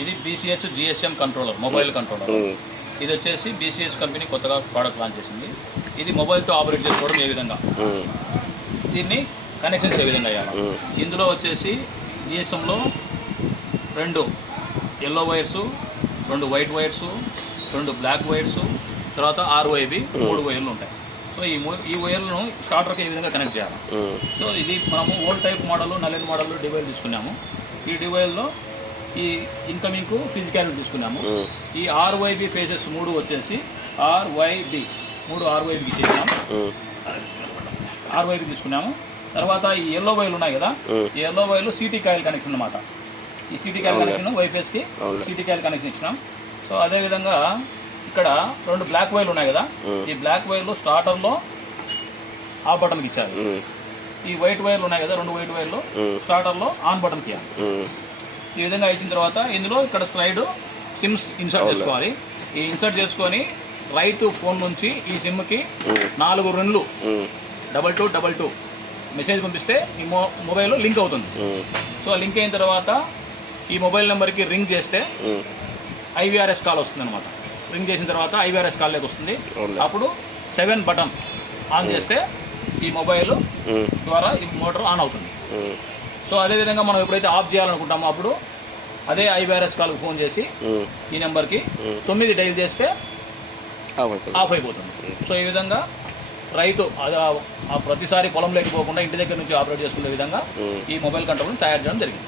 ఇది BCH GSM controller, mobile controller. ఇది వచ్చేసి BCH కంపెనీ కొత్తగా ప్రోడక్ట్ లాంచ్ చేసింది. ఇది మొబైల్తో ఆపరేట్ చేసుకోవడం ఏ విధంగా, దీన్ని కనెక్షన్స్ ఏ విధంగా అయ్యాలి. ఇందులో వచ్చేసి GSMలో 2 yellow wires, 2 white wires, 2 black wires, తర్వాత RYB 3 వైర్లు ఉంటాయి. సో ఈ వైర్లను స్టార్టర్కి ఏ విధంగా కనెక్ట్ చేయాలి. సో ఇది మనము ఓల్డ్ టైప్ మోడల్, నల్లెన్ మోడల్ డివైల్ తీసుకున్నాము. ఈ డివైల్లో ఈ ఇన్కమింగ్కు ఫిజికాలిటీ తీసుకున్నాము. ఈ RYB ఫేజెస్ 3 వచ్చేసి RYB 3 RYBకి చేసినాము. RYB తీసుకున్నాము. తర్వాత ఈ ఎల్లో వైర్లు ఉన్నాయి కదా, ఈ ఎల్లో వైర్లు CT కాయిల్ కనెక్షన్ అన్నమాట. ఈ CT కాయిల్ కనెక్షన్ వైఫేస్కి CT కాయిల్ కనెక్షన్ ఇచ్చినాం. సో అదేవిధంగా ఇక్కడ 2 బ్లాక్ వైర్లు ఉన్నాయి కదా, ఈ బ్లాక్ వైర్లు స్టార్టర్లో ఆఫ్ బటన్కి ఇచ్చారు. ఈ వైట్ వైర్లు ఉన్నాయి కదా, 2 వైట్ వైర్లు స్టార్టర్లో ఆన్ బటన్కి ఇవ్వాలి. ఈ విధంగా ఇచ్చిన తర్వాత ఇందులో ఇక్కడ స్లైడ్ సిమ్స్ ఇన్సర్ట్ చేసుకోవాలి. ఈ ఇన్సర్ట్ చేసుకొని రైతు ఫోన్ నుంచి ఈ సిమ్కి 4 రన్లు 2222 మెసేజ్ పంపిస్తే ఈ మొబైల్ లింక్ అవుతుంది. సో లింక్ అయిన తర్వాత ఈ మొబైల్ నెంబర్కి రింగ్ చేస్తే IVRS కాల్ వస్తుంది అనమాట. రింగ్ చేసిన తర్వాత IVRS కాల్లోకి వస్తుంది. అప్పుడు 7 బటన్ ఆన్ చేస్తే ఈ మొబైల్ ద్వారా ఈ మోటార్ ఆన్ అవుతుంది. సో అదేవిధంగా మనం ఎప్పుడైతే ఆఫ్ చేయాలనుకుంటామో అప్పుడు అదే IVRS కాల్కి ఫోన్ చేసి ఈ నెంబర్కి 9 డైల్ చేస్తే ఆఫ్ అయిపోతుంది. సో ఈ విధంగా రైతు ప్రతిసారి పొలం లేకపోకుండా ఇంటి దగ్గర నుంచి ఆపరేట్ చేసుకునే విధంగా ఈ మొబైల్ కంట్రోల్ని తయారు చేయడం జరిగింది.